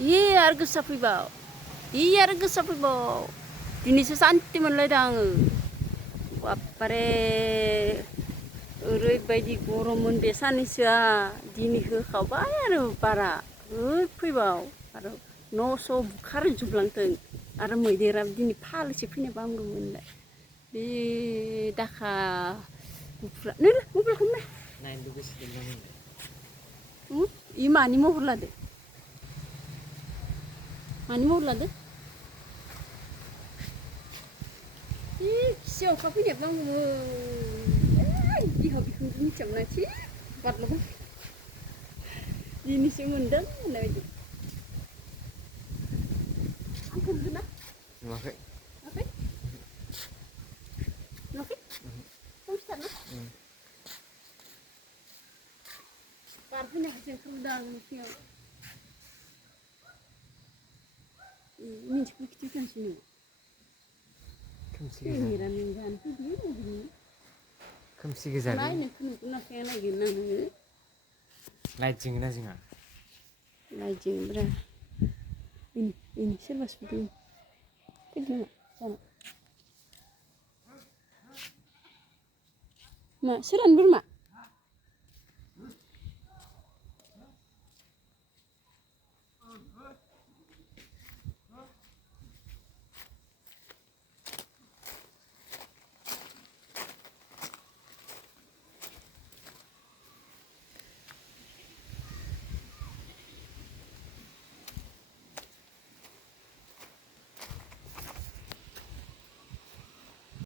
Iya आरो गोसा फैबाव iya आरो गोसा फैबाव दिनैसो सान्ति मोनलायदों आङो बाप्पारे ओरैबायदि गरममोन बे साननैसोआ दिनै होखावबाय आरो बारा फैबाव आरो न' स' बुखारजोबलांथों आरो मैदेरा दिनै फालोसे फैनो बांगौमोनलाय बे दाखा गुफुरा नै मबाइलखौ नायनो लुगैसिगोन इ मानि महर लादो मानि महर लादो सिगाङाव अखा फैनाया बांगौमोन बिहाव बिखुनजो मिथियामोन आं बारल'बाय दिनैसो मोनदों होननाय बायदि आं खोन्थाना नुवाखै नुवाखै नुवाखै खोमसिथारना बार फैनायखायसो ओंखारबोदों आं सिगाङाव मिन्थिखौ खिथि थांसै खोमसि गोजा केमेरानि जानो फैदों खोमसि गोजालै नायनोखौ नुगोन ना नायगोन आङो लाइट जोङोना जोङा लाइट जोङोब्रा इनि सोरबा सफैदों फैदों नामा जानो मा सोरानो बोरमा